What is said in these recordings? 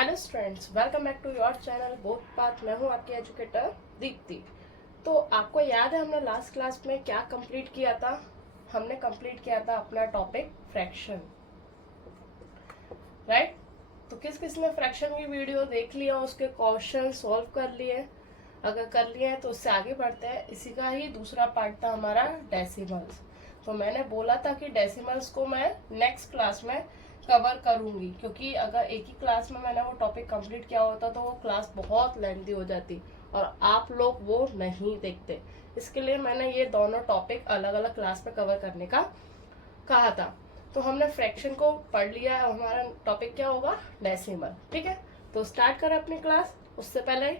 Hello students, welcome back to your channel बोथ पाथ। मैं हूं आपकी एजुकेटर दीप्ति। तो आपको याद है हमने लास्ट क्लास में क्या कंप्लीट किया था? हमने कंप्लीट किया था अपना टॉपिक फ्रैक्शन, राइट? तो किस किस ने फ्रैक्शन की वीडियो देख लिया, उसके क्वेश्चन सॉल्व कर लिए? अगर कर लिए हैं तो उससे आगे बढ़ते हैं। इसी का ही दूसरा पार्ट था हमारा डेसिमल्स। तो मैंने बोला था कि डेसिमल्स को मैं नेक्स्ट क्लास में कवर करूंगी, क्योंकि अगर एक ही क्लास में मैंने वो टॉपिक कंप्लीट किया होता तो वो क्लास बहुत लेंथी हो जाती और आप लोग वो नहीं देखते। इसके लिए मैंने ये दोनों टॉपिक अलग अलग क्लास में कवर करने का कहा था। तो हमने फ्रैक्शन को पढ़ लिया है, हमारा टॉपिक क्या होगा? डेसिमल। ठीक है, तो स्टार्ट करें अपनी क्लास। उससे पहले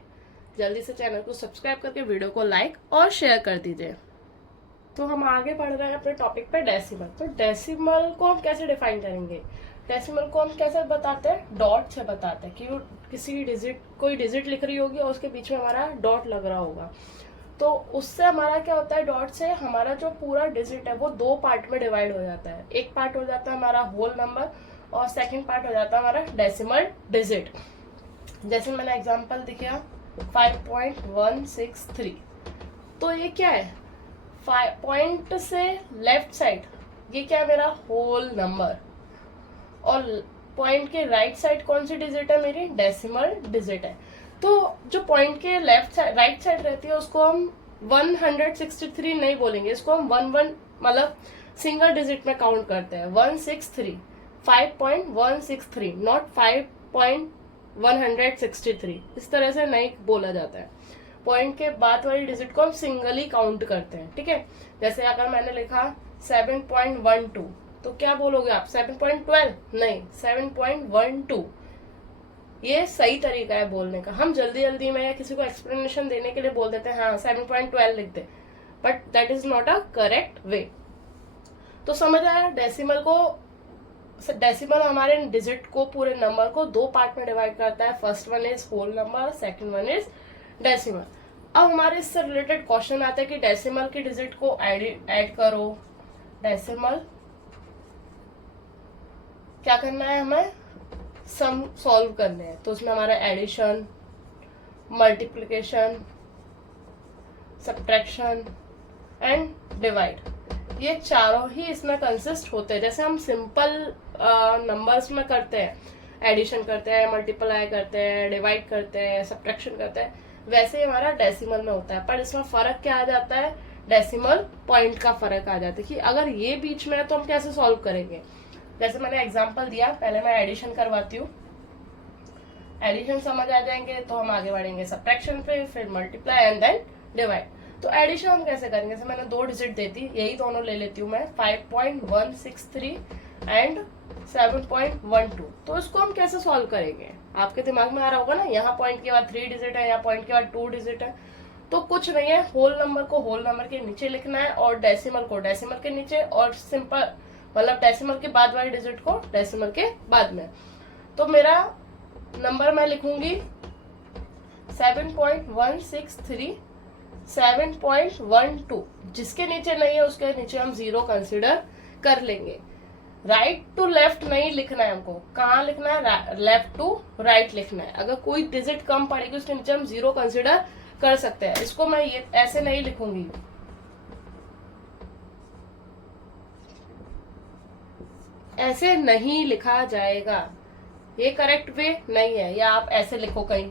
जल्दी से चैनल को सब्सक्राइब करके वीडियो को लाइक और शेयर कर दीजिए। तो हम आगे बढ़ रहे हैं अपने टॉपिक पे, डेसिमल। तो डेसिमल को हम कैसे डिफाइन करेंगे? डेसिमल को हम कैसे बताते हैं? डॉट से बताते हैं कि किसी डिजिट, कोई डिजिट लिख रही होगी और उसके बीच में हमारा डॉट लग रहा होगा। तो उससे हमारा क्या होता है? डॉट से हमारा जो पूरा डिजिट है वो दो पार्ट में डिवाइड हो जाता है। एक पार्ट हो जाता है हमारा होल नंबर और सेकंड पार्ट हो जाता है हमारा डेसिमल डिजिट। जैसे मैंने एग्जांपल दिखाया 5.163। तो ये क्या है? पॉइंट से लेफ्ट साइड ये क्या है? मेरा होल नंबर। और पॉइंट के राइट साइड कौन सी डिजिट है? मेरी डेसिमल डिजिट है। तो जो पॉइंट के लेफ्ट साइड राइट साइड रहती है उसको हम 163 नहीं बोलेंगे, इसको हम 11 मतलब सिंगल डिजिट में काउंट करते हैं। 163, 5.163, नॉट 5.163। इस तरह से नहीं बोला जाता है। पॉइंट के बाद वाली डिजिट को हम सिंगली काउंट करते हैं। ठीक है, जैसे अगर मैंने लिखा 7.12 तो क्या बोलोगे आप? 7.12 नहीं, 7.12। ये सही तरीका है बोलने का। हम जल्दी जल्दी में या किसी को एक्सप्लेनेशन देने के लिए बोल देते हैं हाँ 7.12 लिख दे, but that is not a correct way. तो समझ आया? डेसिमल हमारे डिजिट को, पूरे नंबर को दो पार्ट में डिवाइड करता है। First one is whole number, second one is decimal. अब हमारे इससे रिलेटेड क्वेश्चन आते हैं कि डेसिमल की डिजिट को ऐड करो। डेसिमल क्या करना है हमें? सम सॉल्व करने हैं। तो उसमें हमारा addition, multiplication, subtraction and divide, ये चारों ही इसमें कंसिस्ट होते हैं। जैसे हम सिंपल नंबर्स में करते हैं, एडिशन करते हैं, मल्टीप्लाई करते हैं, डिवाइड करते हैं, सब्ट्रैक्शन करते हैं, वैसे ही हमारा डेसिमल में होता है। पर इसमें फर्क क्या आ जाता है? डेसिमल पॉइंट का फर्क आ जाता है कि अगर ये बीच में है तो हम कैसे सॉल्व करेंगे। जैसे मैंने एग्जांपल दिया, पहले मैं एडिशन करवाती हूँ। एडिशन समझ आ जाएंगे तो हम आगे बढ़ेंगे सब्ट्रैक्शन पे, फिर मल्टीप्लाई एंड देन डिवाइड। तो एडिशन हम कैसे करेंगे? जैसे मैंने दो डिजिट देती, यही दोनों ले लेती हूँ मैं, 5.163 एंड 7.12। तो इसको हम कैसे सॉल्व करेंगे? आपके दिमाग में आ रहा होगा ना, यहाँ पॉइंट के बाद 3 डिजिट है, यहाँ पॉइंट के बाद 2 डिजिट है। तो कुछ नहीं है, होल नंबर को होल नंबर के नीचे लिखना है और डेसिमल को डेसिमल के नीचे, और सिंपल मतलब डेसिमल के बाद वाली डिजिट को डेसिमल के बाद में। तो मेरा नंबर मैं लिखूंगी 7.163, 7.12। जिसके नीचे नहीं है उसके नीचे हम 0 कंसिडर कर लेंगे। राइट टू लेफ्ट नहीं लिखना है हमको। कहाँ लिखना है? लेफ्ट टू राइट लिखना है। अगर कोई डिजिट कम पड़ेगी उसके नीचे हम 0 कंसिडर कर सकते हैं। इसको मैं ये ऐसे नहीं लिखूंगी, ऐसे नहीं लिखा जाएगा, ये करेक्ट वे नहीं है। या आप ऐसे लिखो कहीं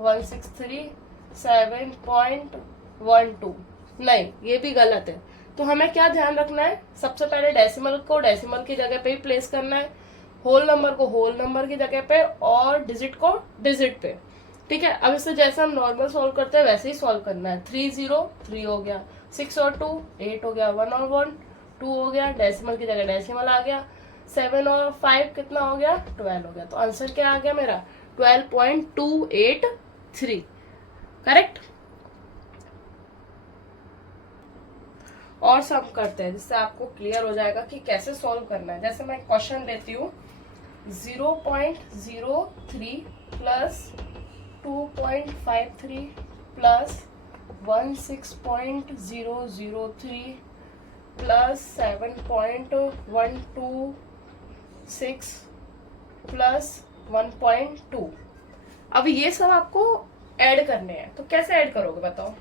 163 7.12, नहीं, ये भी गलत है। तो हमें क्या ध्यान रखना है? सबसे पहले डेसिमल को डेसिमल की जगह पे ही प्लेस करना है, होल नंबर को होल नंबर की जगह पे और डिजिट को डिजिट पे। ठीक है, अब इसे जैसे हम नॉर्मल सॉल्व करते हैं वैसे ही सॉल्व करना है। 3 0 3 हो गया, 6 और 2 8 हो गया, 1 और 1 2 हो गया, डेसिमल की जगह डेसिमल आ गया, 7 और 5 कितना हो गया? 12 हो गया। तो आंसर क्या आ गया मेरा? 12.283। करेक्ट। और सम करते हैं जिससे आपको क्लियर हो जाएगा कि कैसे सॉल्व करना है। जैसे मैं क्वेश्चन लेती हूँ 0.03 प्लस 2.53 प्लस 16.003 प्लस 7.126 प्लस 1.2। अब ये सब आपको ऐड करने हैं, तो कैसे ऐड करोगे बताओ?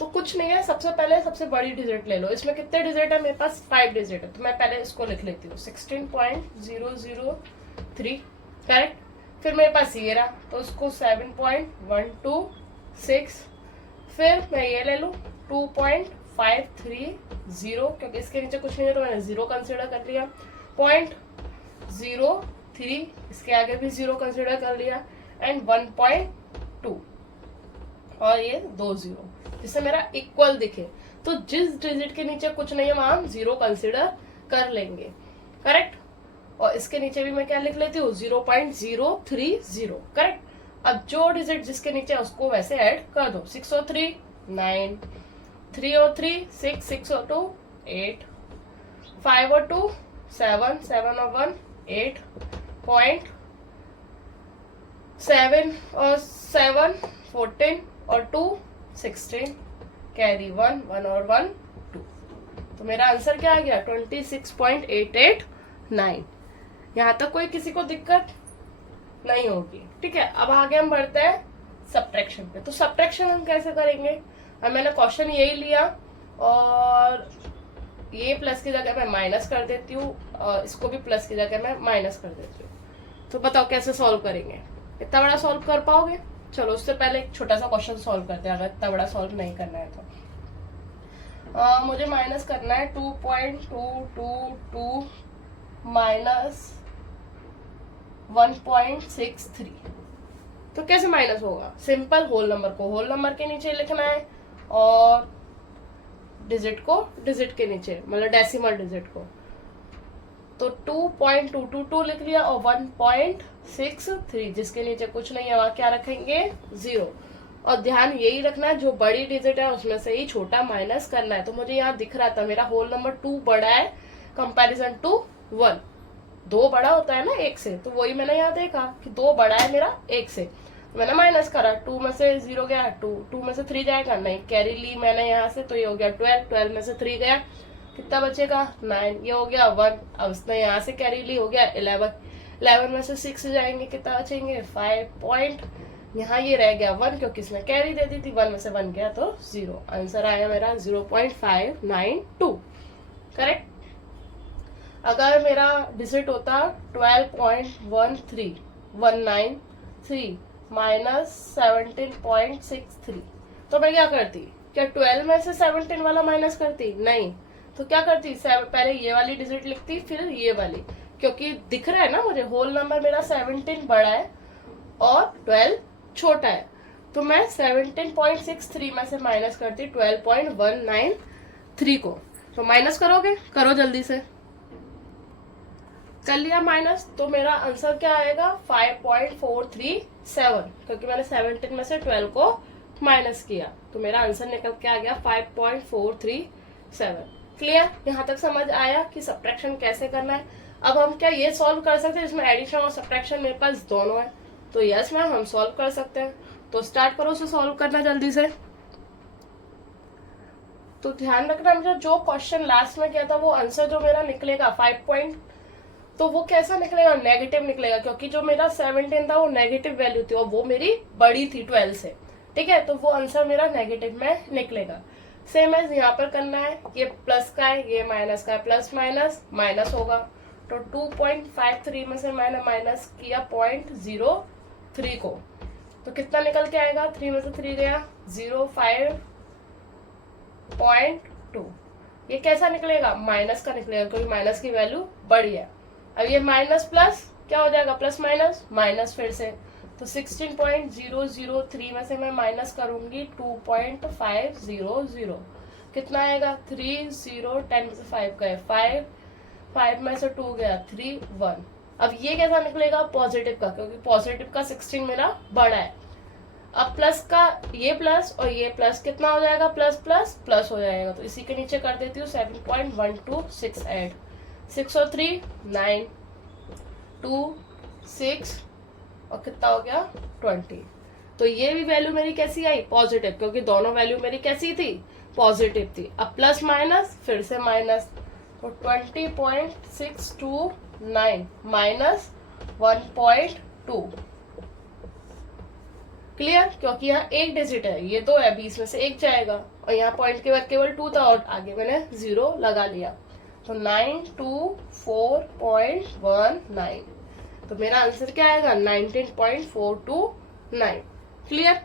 तो कुछ नहीं है, सबसे पहले सबसे बड़ी डिजिट ले लो। इसमें कितने डिजिट है? मेरे पास 5 डिजिट है, तो मैं पहले इसको लिख लेती हूँ 16.003, करेक्ट। फिर मेरे पास ये रहा, तो उसको 7.126। फिर मैं ये ले लूँ 2.530, क्योंकि इसके नीचे कुछ नहीं है तो मैंने 0 कंसिडर कर लिया। 0.03, इसके आगे भी 0 कंसिडर कर लिया। एंड 1.2 और ये 2 0, जिससे मेरा इक्वल दिखे। तो जिस डिजिट के नीचे कुछ नहीं है वहां हम 0 कंसिडर कर लेंगे, करेक्ट। और इसके नीचे भी मैं क्या लिख लेती हूँ? 0.030, करेक्ट। अब जो डिजिट जिसके नीचे है उसको वैसे ऐड कर दो। 603 9, 303 6, 602 8, 502 7, 701 8, 0.7 और 7 14 और 2 16, कैरी 1 1 और 1 2। तो मेरा आंसर क्या आ गया? 26.889। यहाँ तक कोई किसी को दिक्कत नहीं होगी, ठीक है। अब आगे हम बढ़ते हैं सब्ट्रैक्शन पे। तो सब्ट्रैक्शन हम कैसे करेंगे? अब मैंने क्वेश्चन यही लिया और ये प्लस की जगह मैं माइनस कर देती हूँ और इसको भी प्लस की जगह मैं माइनस कर देती हूँ। तो बताओ कैसे सॉल्व करेंगे? इतना बड़ा सॉल्व कर पाओगे? चलो उससे पहले एक छोटा सा क्वेश्चन सॉल्व करते हैं, अगर इतना बड़ा सॉल्व नहीं करना है तो। मुझे माइनस करना है 2.222 माइनस 1.63। तो कैसे माइनस होगा? सिंपल, होल नंबर को होल नंबर के नीचे लिखना है और डिजिट को डिजिट के नीचे, मतलब डेसिमल डिजिट को। तो 2.222 लिख लिया और 1.63, जिसके नीचे कुछ नहीं है वहां क्या रखेंगे? 0। और ध्यान यही रखना है जो बड़ी डिजिट है उसमें से ही छोटा माइनस करना है। तो मुझे यहाँ दिख रहा था मेरा होल नंबर 2 बड़ा है कंपैरिजन टू 1। 2 बड़ा होता है ना 1 से, तो वही मैंने यहाँ देखा कि 2 बड़ा है मेरा 1 से, तो मैंने माइनस करा। 2 में से 0 गया 2 में से 3 जाएगा, नहीं कैरी ली मैंने यहाँ से, तो ये हो गया 12 में से 3 गया, कितना बचेगा? 9। ये हो गया 1, अब उसने यहाँ से कैरी ली, हो गया 11 में से 6 जाएंगे, कितना बचेंगे? 5 यहाँ ये रह गया 1, क्योंकि इसने कैरी दे दी थी। 1 में से 1 गया तो 0। आंसर आया मेरा 0.592, करेक्ट। अगर मेरा डिजिट होता 12.13193 माइनस 17.63, तो मैं क्या करती? क्या 12 में से 17 वाला माइनस करती? नहीं। तो क्या करती? पहले ये वाली डिजिट लिखती, फिर ये वाली, क्योंकि दिख रहा है ना मुझे होल नंबर मेरा 17 बड़ा है और 12 छोटा है। तो मैं 17.63 में से माइनस करती 12.193 को। तो माइनस करोगे? करो जल्दी से। कर लिया माइनस, तो मेरा आंसर क्या आएगा? 5.437, क्योंकि मैंने 17 में से 12 को माइनस किया, तो मेरा आंसर निकल के आ गया 5.437। क्लियर? यहाँ तक समझ आया कि सब्ट्रैक्शन कैसे करना है। अब हम क्या ये सॉल्व कर सकते हैं जिसमें एडिशन और सब्ट्रैक्शन मेरे पास दोनों है? तो यस मैम, हम सॉल्व कर सकते हैं। तो स्टार्ट करो उसे सॉल्व करना जल्दी से। तो ध्यान रखना, मुझे जो क्वेश्चन लास्ट में किया था वो आंसर जो मेरा निकलेगा 5 तो वो कैसा निकलेगा? नेगेटिव निकलेगा, क्योंकि जो मेरा 17 था वो नेगेटिव वैल्यू थी और वो मेरी बड़ी थी 12 से, ठीक है। तो वो आंसर मेरा नेगेटिव में निकलेगा। सेम एज यहाँ पर करना है, ये प्लस का है, ये माइनस का है, प्लस माइनस माइनस होगा। तो 2.53 में से मैंने माइनस किया 0.03 को, तो कितना निकल के आएगा? 3 में से 3 गया 05.2। ये कैसा निकलेगा? माइनस का निकलेगा, क्योंकि माइनस की वैल्यू बड़ी है। अब ये माइनस प्लस क्या हो जाएगा? प्लस माइनस माइनस फिर से। तो 16.003 में से मैं माइनस करूंगी 2.500, कितना आएगा? 3 0 10 में से 5 गए 5 में से 2 गया 3 1। अब ये कैसा निकलेगा? पॉजिटिव का, क्योंकि पॉजिटिव का 16 मेरा बड़ा है। अब प्लस का ये प्लस और ये प्लस कितना हो जाएगा? प्लस प्लस प्लस हो जाएगा। तो इसी के नीचे कर देती हूँ 7.1268, 603 9 2 6 और कितना हो गया? 20। तो ये भी वैल्यू मेरी कैसी आई? पॉजिटिव, क्योंकि दोनों वैल्यू मेरी कैसी थी? पॉजिटिव थी। अब प्लस माइनस फिर से माइनस, तो 20.62 9 माइनस 1.2। क्लियर, क्योंकि यहाँ एक डिजिट है, ये 2 है, 20 में से एक जाएगा और यहाँ पॉइंट के बाद केवल 2 था और आगे मैंने 0 लगा लिया, तो 924.19। तो मेरा आंसर क्या आएगा 19.429। क्लियर।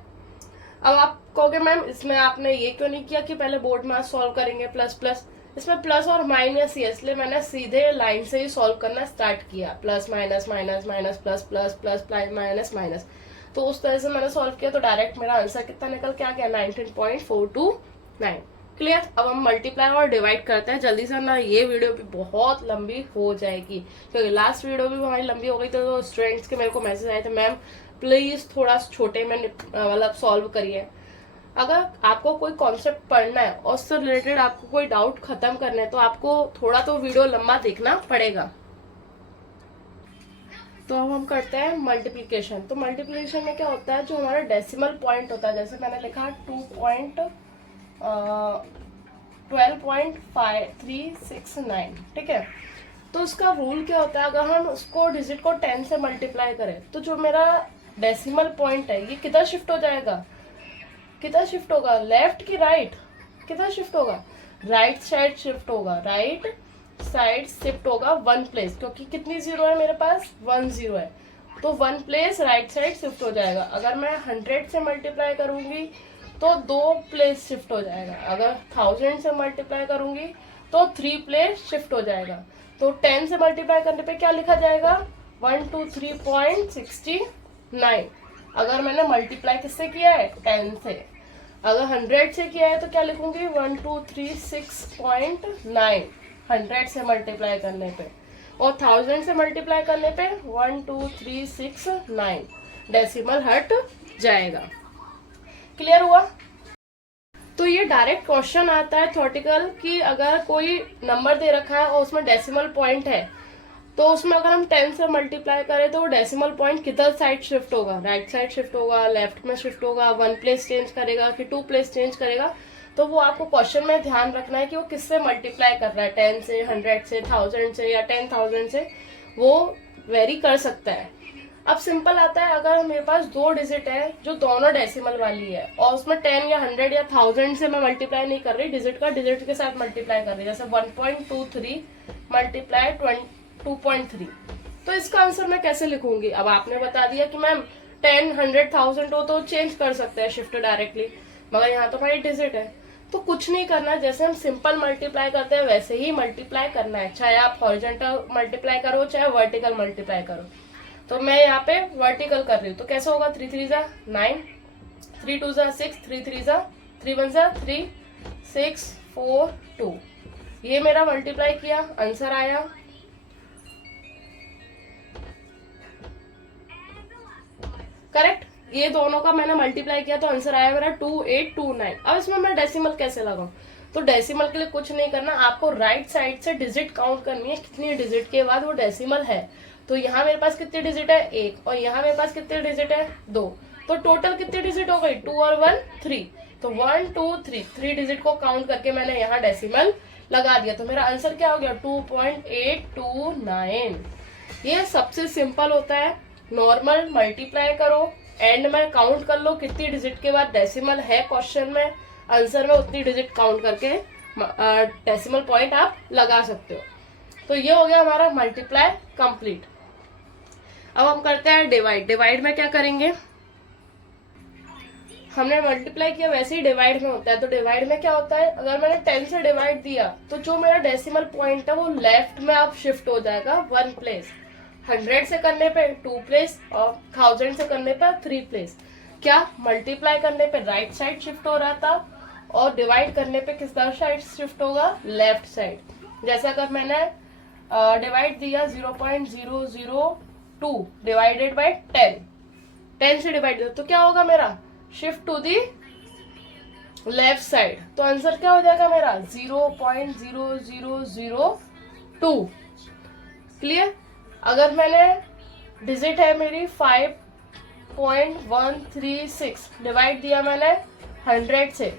अब आप कहोगे मैम इसमें आपने ये क्यों नहीं किया कि पहले बोर्ड में सॉल्व करेंगे प्लस प्लस। इसमें प्लस और माइनस ही है, इसलिए मैंने सीधे लाइन से ही सॉल्व करना स्टार्ट किया, plus minus minus minus plus plus plus plus minus minus. तो उस तरह से मैंने सॉल्व किया, तो डायरेक्ट मेरा आंसर कितना निकल के आ गया 19.429। क्लियर। अब हम मल्टीप्लाई और डिवाइड करते हैं जल्दी से ना, ये वीडियो भी बहुत लंबी हो जाएगी क्योंकि लास्ट वीडियो भी हमारी लंबी हो गई। तो स्टूडेंट्स के मेरे को मैसेज आए थे मैम प्लीज थोड़ा छोटे में मतलब सॉल्व करिए। अगर आपको कोई कॉन्सेप्ट पढ़ना है और उससे रिलेटेड आपको कोई डाउट खत्म करना है तो आपको थोड़ा तो वीडियो लंबा देखना पड़ेगा। तो अब हम करते हैं मल्टीप्लिकेशन। तो मल्टीप्लिकेशन में क्या होता है, जो हमारा डेसिमल पॉइंट होता है, जैसे मैंने लिखा 12.369, ठीक है। तो उसका रूल क्या होता है, अगर हम उसको डिजिट को 10 से मल्टीप्लाई करें तो जो मेरा डेसिमल पॉइंट है ये कितना शिफ्ट हो जाएगा, कितना शिफ्ट होगा, लेफ्ट की राइट, कितना शिफ्ट होगा, राइट साइड शिफ्ट होगा, राइट साइड शिफ्ट होगा 1 प्लेस, क्योंकि कितनी 0 है मेरे पास 1 0 है, तो 1 प्लेस राइट साइड शिफ्ट हो जाएगा। अगर मैं 100 से मल्टीप्लाई करूंगी तो 2 प्लेस शिफ्ट हो जाएगा, अगर 1000 से मल्टीप्लाई करूंगी तो 3 प्लेस शिफ्ट हो जाएगा। तो 10 से मल्टीप्लाई करने पे क्या लिखा जाएगा 123.69। अगर मैंने मल्टीप्लाई किससे किया है 10 से, अगर 100 से किया है तो क्या लिखूंगी 1236.9 100 से मल्टीप्लाई करने पे, और 1000 से मल्टीप्लाई करने पे 12369 डेसिमल हट जाएगा। क्लियर हुआ। तो ये डायरेक्ट क्वेश्चन आता है थ्योरेटिकल कि अगर कोई नंबर दे रखा है और उसमें डेसिमल पॉइंट है तो उसमें अगर हम 10 से मल्टीप्लाई करें तो डेसिमल पॉइंट किधर साइड शिफ्ट होगा, राइट साइड शिफ्ट होगा, लेफ्ट में शिफ्ट होगा, 1 प्लेस चेंज करेगा कि 2 प्लेस चेंज करेगा। तो वो आपको क्वेश्चन में ध्यान रखना है कि वो किससे मल्टीप्लाई कर रहा है, 10 से, 100 से, 1000 से या 10,000 से, वो वेरी कर सकता है। अब सिंपल आता है, अगर मेरे पास 2 डिजिट है जो दोनों डेसिमल वाली है और उसमें 10 या 100 या 1000 से मैं मल्टीप्लाई नहीं कर रही, डिजिट का डिजिट के साथ मल्टीप्लाई कर रही, जैसे 1.23 मल्टीप्लाई 2.3, तो इसका आंसर मैं कैसे लिखूंगी। अब आपने बता दिया कि मैम 10, 100, 1000 हो तो चेंज कर सकते हैं शिफ्ट डायरेक्टली, मगर यहाँ तो हमारी डिजिट है, तो कुछ नहीं करना, जैसे हम सिंपल मल्टीप्लाई करते हैं वैसे ही मल्टीप्लाई करना है, चाहे आप हॉरिजॉन्टल मल्टीप्लाई करो चाहे वर्टिकल मल्टीप्लाई करो। तो मैं यहाँ पे वर्टिकल कर रही हूँ, तो कैसे होगा 3 3 जा 9, 3 2 जा 6, 3 3 जा 3 1 जा 3, 6 4 2, ये मेरा मल्टीप्लाई किया, आंसर आया करेक्ट। ये दोनों का मैंने मल्टीप्लाई किया तो आंसर आया मेरा 2829। अब इसमें मैं डेसिमल कैसे लगाऊं, तो डेसिमल के लिए कुछ नहीं करना, आपको राइट साइड से डिजिट काउंट करनी है, कितनी डिजिट के बाद वो डेसिमल है। तो यहाँ मेरे पास कितनी डिजिट है 1 और यहाँ मेरे पास कितनी डिजिट है 2, तो टोटल कितनी डिजिट हो गई 2 और 1 3, तो 1 2 3 डिजिट को काउंट करके मैंने यहाँ डेसिमल लगा दिया, तो मेरा आंसर क्या हो गया 2.829। ये सबसे सिंपल होता है, नॉर्मल मल्टीप्लाई करो, एंड में काउंट कर लो कितनी डिजिट के बाद डेसिमल है क्वेश्चन में, आंसर में उतनी डिजिट काउंट करके डेसिमल पॉइंट आप लगा सकते हो। तो ये हो गया हमारा मल्टीप्लाई कंप्लीट। अब हम करते हैं डिवाइड। डिवाइड में क्या करेंगे, हमने मल्टीप्लाई किया वैसे ही डिवाइड में होता है। तो डिवाइड में क्या होता है, अगर मैंने 10 से डिवाइड दिया तो जो मेरा डेसिमल पॉइंट है वो लेफ्ट में अब शिफ्ट हो जाएगा 1 प्लेस, 100 से करने पे 2 प्लेस और 1000 से करने पे 3 प्लेस। क्या मल्टीप्लाई करने पे राइट साइड शिफ्ट हो रहा था और डिवाइड करने पे किस साइड शिफ्ट होगा, लेफ्ट साइड। जैसे अगर मैंने डिवाइड दिया 0.002 डिवाइडेड बाय 10 से डिवाइड दिया तो क्या होगा मेरा, shift to the left side, तो आंसर क्या हो जाएगा मेरा 0.0002। क्लियर। अगर मैंने डिजिट है मेरी 5.136 डिवाइड दिया मैंने 100 से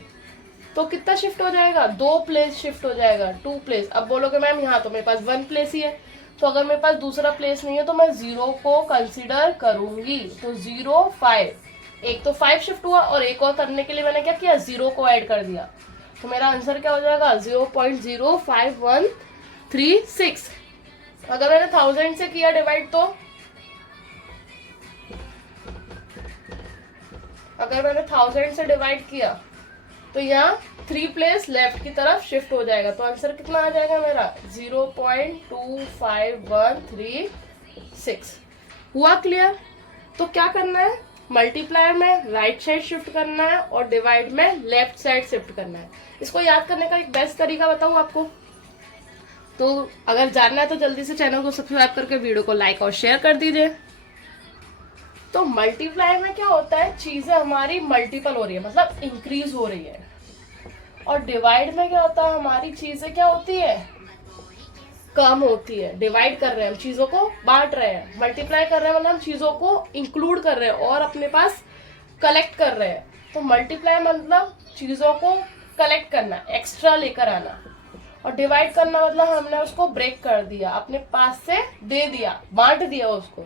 तो कितना शिफ्ट हो जाएगा, 2 प्लेस शिफ्ट हो जाएगा, 2 प्लेस। अब बोलोगे मैम यहाँ तो मेरे पास 1 प्लेस ही है, तो अगर मेरे पास दूसरा प्लेस नहीं है तो मैं 0 को कंसीडर करूंगी। तो 0 5, एक तो 5 शिफ्ट हुआ और एक और करने के लिए मैंने क्या किया, 0 को ऐड कर दिया। तो मेरा आंसर क्या हो जाएगा, 0.05136। अगर मैंने 1000 से किया डिवाइड, तो अगर मैंने 1000 से डिवाइड किया तो यहाँ 3 प्लेस लेफ्ट की तरफ शिफ्ट हो जाएगा। तो आंसर कितना आ जाएगा मेरा, 0.25136। हुआ क्लियर? तो क्या करना है, मल्टीप्लायर में राइट साइड शिफ्ट करना है और डिवाइड में लेफ्ट साइड शिफ्ट करना है। इसको याद करने का एक बेस्ट तरीका बताऊं आपको। तो अगर जानना है तो जल्दी से चैनल को सब्सक्राइब करके वीडियो को लाइक और शेयर कर दीजिए। तो मल्टीप्लाई में क्या होता है, चीजें हमारी मल्टीपल हो रही है, मतलब इंक्रीज हो रही है। और डिवाइड में क्या होता है, हमारी चीजें क्या होती है, कम होती है। डिवाइड कर रहे हैं हम, चीजों को बांट रहे हैं। मल्टीप्लाई कर रहे हैं मतलब हम चीजों को इंक्लूड कर रहे हैं और अपने पास कलेक्ट कर रहे हैं। तो मल्टीप्लाई मतलब चीजों को कलेक्ट करना, एक्स्ट्रा लेकर आना। और डिवाइड करना मतलब हमने उसको ब्रेक कर दिया, अपने पास से दे दिया, बांट दिया उसको।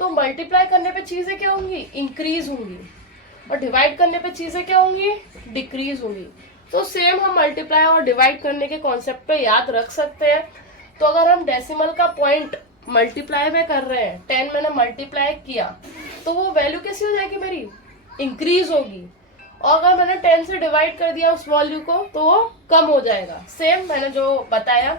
तो मल्टीप्लाई करने पे चीजें क्या होंगी, इंक्रीज होंगी। और डिवाइड करने पे चीजें क्या होंगी, डिक्रीज होंगी। तो सेम हम मल्टीप्लाई और डिवाइड करने के कॉन्सेप्ट पे याद रख सकते हैं। तो अगर हम डेसिमल का पॉइंट मल्टीप्लाई में कर रहे हैं, 10 मैंने मल्टीप्लाई किया, तो वो वैल्यू कैसी हो जाएगी मेरी, इंक्रीज होगी। और अगर मैंने 10 से डिवाइड कर दिया उस वैल्यू को, तो वो कम हो जाएगा। सेम मैंने जो बताया,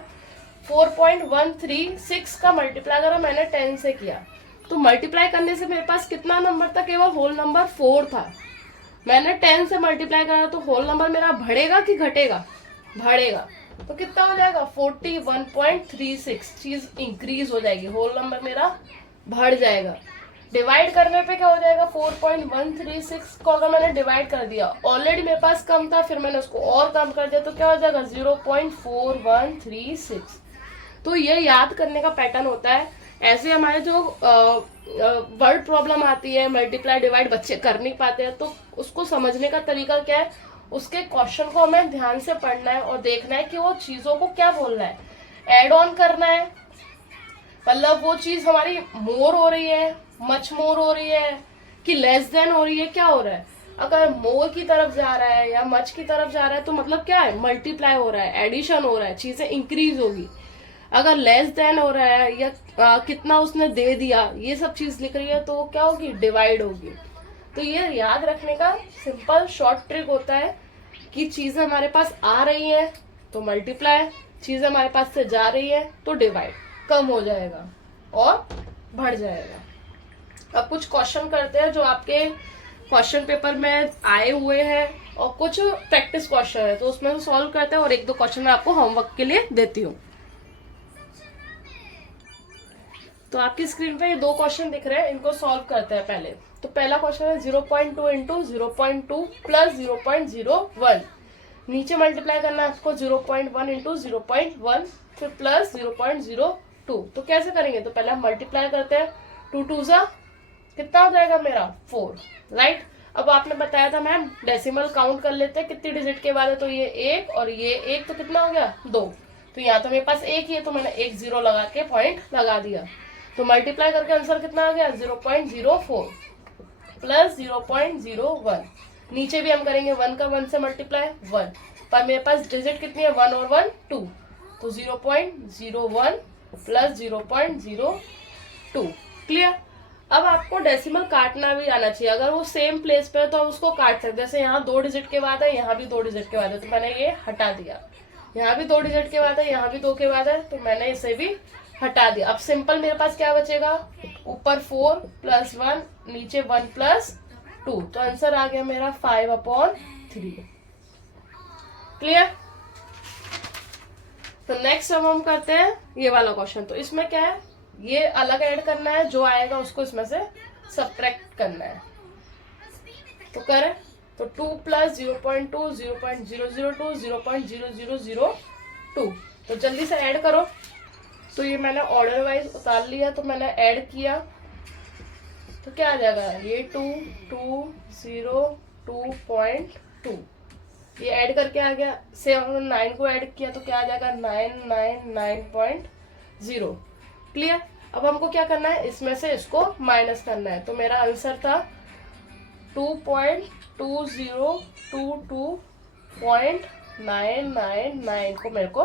4.136 का मल्टीप्लाई अगर मैंने 10 से किया, तो मल्टीप्लाई करने से मेरे पास कितना नंबर था, केवल होल नंबर 4 था। मैंने 10 से मल्टीप्लाई करा तो होल नंबर मेरा बढ़ेगा कि घटेगा, बढ़ेगा। तो कितना हो जाएगा, 41.36, चीज इंक्रीज हो जाएगी, होल नंबर मेरा बढ़ जाएगा। डिवाइड करने पे क्या हो जाएगा, 4.136 को अगर मैंने डिवाइड कर दिया, ऑलरेडी मेरे पास कम था, फिर मैंने उसको और कम कर दिया, तो क्या हो जाएगा, 0.4136। तो ये याद करने का पैटर्न होता है। ऐसे हमारे जो वर्ड प्रॉब्लम आती है, मल्टीप्लाई डिवाइड बच्चे कर नहीं पाते हैं, तो उसको समझने का तरीका क्या है, उसके क्वेश्चन को हमें ध्यान से पढ़ना है और देखना है कि वो चीजों को क्या बोलना है। एड ऑन करना है, मतलब वो चीज हमारी मोर हो रही है, मच मोर हो रही है, कि लेस देन हो रही है, क्या हो रहा है। अगर मोर की तरफ जा रहा है या मच की तरफ जा रहा है, तो मतलब क्या है, मल्टीप्लाई हो रहा है, एडिशन हो रहा है, चीजें इंक्रीज होगी। अगर लेस देन हो रहा है या कितना उसने दे दिया, ये सब चीज लिख रही है, तो क्या होगी, डिवाइड होगी। तो ये याद रखने का सिंपल शॉर्ट ट्रिक होता है कि चीजें हमारे पास आ रही है तो मल्टीप्लाई, चीजें हमारे पास से जा रही है तो डिवाइड, कम हो जाएगा और बढ़ जाएगा। अब कुछ क्वेश्चन करते हैं जो आपके क्वेश्चन पेपर में आए हुए हैं, और कुछ प्रैक्टिस क्वेश्चन है, तो उसमें से सॉल्व करते हैं, और 1-2 क्वेश्चन मैं आपको होमवर्क के लिए देती हूँ। तो आपकी स्क्रीन पे ये 2 क्वेश्चन दिख रहे हैं, इनको सॉल्व करते हैं पहले। तो पहला क्वेश्चन है 0.2 इंटू 0.2 प्लस 0.01। नीचे मल्टीप्लाई करना है आपको, 0.1 इंटू 0.1 फिर प्लस 0.02। तो कैसे करेंगे, तो पहले हम मल्टीप्लाई करते हैं, 2 2 जा कितना हो जाएगा मेरा, 4, राइट। अब आपने बताया था मैम डेसिमल काउंट कर लेते हैं कितनी डिजिट के बाद है, तो ये 1 और ये 1, तो कितना हो गया, 2। तो यहाँ तो मेरे पास 1 ही है, तो मैंने 1 0 लगा के पॉइंट लगा दिया। तो मल्टीप्लाई करके आंसर कितना आ गया, 0.04 प्लस 0.01। नीचे भी हम करेंगे 1 का 1 से मल्टीप्लाई, 1, पर मेरे पास डिजिट कितनी है, 1 और 1 2, तो 0.01 प्लस 0.02। क्लियर। अब आपको डेसिमल काटना भी आना चाहिए। अगर वो सेम प्लेस पे है तो आप उसको काट सकते हैं। जैसे यहाँ 2 डिजिट के बाद है, यहाँ भी 2 डिजिट के बाद है, तो मैंने ये हटा दिया। यहाँ भी 2 डिजिट के बाद है, यहाँ भी 2 के बाद है, तो मैंने इसे भी हटा दिया। अब सिंपल मेरे पास क्या बचेगा, ऊपर 4 प्लस 1, नीचे 1 प्लस 2, तो आंसर आ गया मेरा 5/3। क्लियर। तो नेक्स्ट अब हम करते हैं ये वाला क्वेश्चन। तो इसमें क्या है, ये अलग ऐड करना है, जो आएगा उसको इसमें से सब्ट्रैक्ट करना है। तो करें, तो 2 प्लस 0.2 0.002 0.0002। तो जल्दी से ऐड करो। तो ये मैंने ऑर्डर वाइज उतार लिया, तो मैंने ऐड किया, तो क्या आ जाएगा, ये 2 2 0 2.2, ये ऐड करके आ गया। 7 9 को ऐड किया तो क्या आ जाएगा, 9 9 9.0। क्लियर। अब हमको क्या करना है, इसमें से इसको माइनस करना है। तो मेरा आंसर था 2.2022.999 को मेरे को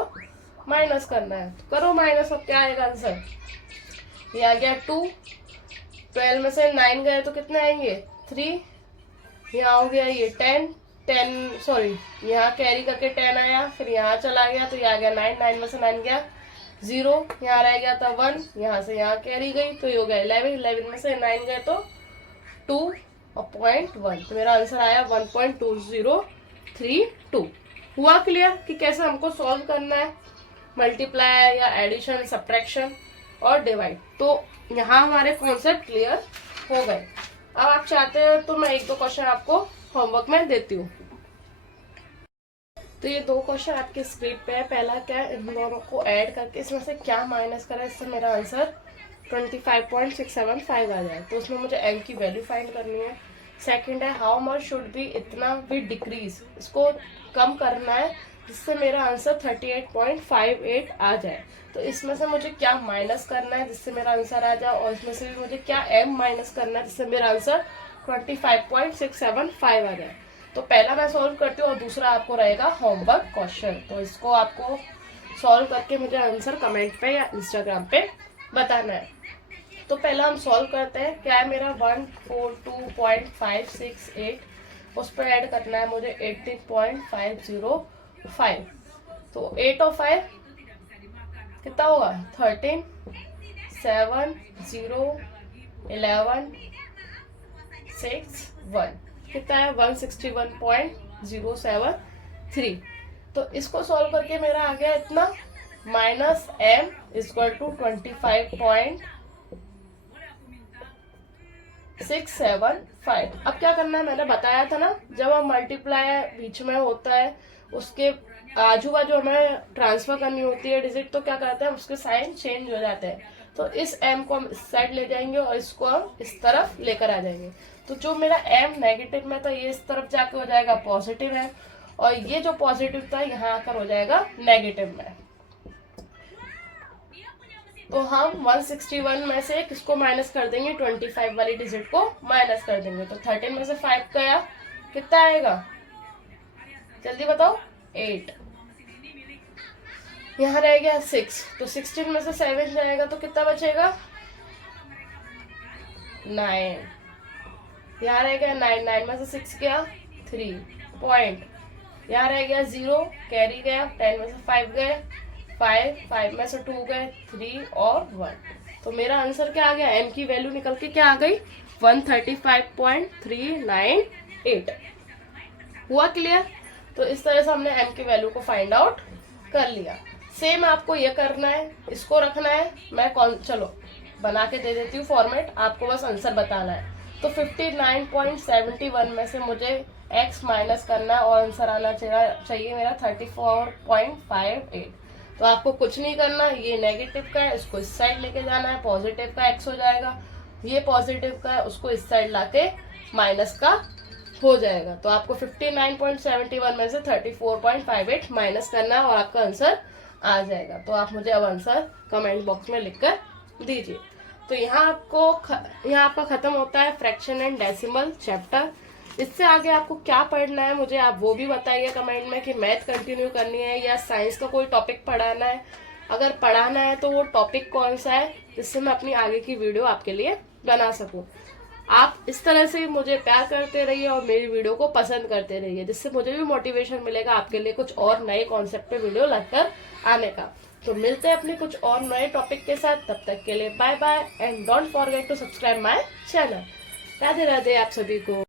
माइनस करना है। तो करो माइनस। अब क्या आएगा आंसर, ये आ गया 2, 12 में से 9 गए तो कितने आएंगे 3, यहाँ हो गया ये 10 सॉरी यहाँ कैरी करके 10 आया, फिर यहाँ चला गया तो ये आ गया 9, 9 में से 9 गया 0, यहाँ रह गया था 1, यहाँ से यहाँ कैरी गई तो ये हो गया 11, 11 में से 9 गए तो 2 और 0.1, तो मेरा आंसर आया 1.2032। हुआ क्लियर कि कैसे हमको सॉल्व करना है मल्टीप्लाई या एडिशन, सब्ट्रैक्शन और डिवाइड। तो यहाँ हमारे कॉन्सेप्ट क्लियर हो गए। अब आप चाहते हो तो मैं 1-2 क्वेश्चन आपको होमवर्क में देती हूँ। तो ये 2 क्वेश्चन आपके स्क्रीन पे है। पहला क्या है, इन दोनों को ऐड करके इसमें से क्या माइनस करें, इससे मेरा आंसर 25.675 आ जाए। तो उसमें मुझे m की वैल्यू फाइंड करनी है। सेकंड है हाउ मच शुड बी इतना भी डिक्रीज, इसको कम करना है जिससे मेरा आंसर 38.58 आ जाए। तो इसमें से मुझे क्या माइनस करना है जिससे मेरा आंसर आ जाए, और इसमें से भी मुझे क्या m माइनस करना है जिससे मेरा आंसर 25.675 आ जाए। तो पहला मैं सॉल्व करती हूँ और दूसरा आपको रहेगा होमवर्क क्वेश्चन। तो इसको आपको सॉल्व करके मुझे आंसर कमेंट पे या इंस्टाग्राम पे बताना है। तो पहला हम सॉल्व करते हैं। क्या है मेरा 142.568, उस पर ऐड करना है मुझे 18.505। तो 8 और 5 कितना होगा 13, 7, 0, 11, 6, 1 कितना है 161.073। तो इसको सॉल्व करके मेरा आ गया इतना माइनस m इक्वल टू 25.675। अब क्या करना है, मैंने बताया था ना, जब हम मल्टीप्लाई बीच में होता है उसके आजू बाजू हमें ट्रांसफर करनी होती है डिजिट, तो क्या करते हैं उसके साइन चेंज हो जाते हैं। तो इस m को हम इस साइड ले जाएंगे और इसको हम इस तरफ लेकर आ जाएंगे। तो जो मेरा m नेगेटिव में था ये इस तरफ जाके हो जाएगा पॉजिटिव है, और ये जो पॉजिटिव था यहाँ आकर हो जाएगा नेगेटिव में। तो हम 161 में से किसको माइनस कर देंगे, 25 वाली डिजिट को माइनस कर देंगे। तो 13 में से 5 गया कितना आएगा, जल्दी बताओ 8, यहाँ रह गया 6। तो 16 में से 7 जाएगा तो कितना बचेगा 9, यहाँ रह गया 9, 9 में से 6 गया 3 पॉइंट, यहाँ रह गया 0 कैरी गया, 10 में से 5 गए 5, 5 में से 2 गए 3 और 1। तो मेरा आंसर क्या आ गया, m की वैल्यू निकल के क्या आ गई 135.398। हुआ क्लियर। तो इस तरह से हमने m की वैल्यू को फाइंड आउट कर लिया। सेम आपको ये करना है, इसको रखना है। मैं चलो बना के दे देती हूँ फॉर्मेट, आपको बस आंसर बताना है। तो 59.71 में से मुझे x माइनस करना है और आंसर आना चाहिए मेरा 34.58। तो आपको कुछ नहीं करना, ये नेगेटिव का है इसको इस साइड लेके जाना है, पॉजिटिव का x हो जाएगा, ये पॉजिटिव का है उसको इस साइड लाके माइनस का हो जाएगा। तो आपको 59.71 में से 34.58 माइनस करना है और आपका आंसर आ जाएगा। तो आप मुझे अब आंसर कमेंट बॉक्स में लिखकर दीजिए। तो यहाँ आपका खत्म होता है फ्रैक्शन एंड डेसिमल चैप्टर। इससे आगे आपको क्या पढ़ना है मुझे आप वो भी बताइए कमेंट में, कि मैथ कंटिन्यू करनी है या साइंस का कोई टॉपिक पढ़ाना है। अगर पढ़ाना है तो वो टॉपिक कौन सा है, जिससे मैं अपनी आगे की वीडियो आपके लिए बना सकूं। आप इस तरह से मुझे प्यार करते रहिए और मेरी वीडियो को पसंद करते रहिए, जिससे मुझे भी मोटिवेशन मिलेगा आपके लिए कुछ और नए कॉन्सेप्ट पे वीडियो लाकर आने का। तो मिलते हैं अपने कुछ और नए टॉपिक के साथ, तब तक के लिए bye bye and don't forget to subscribe my channel. Radhe Radhe आप सभी को।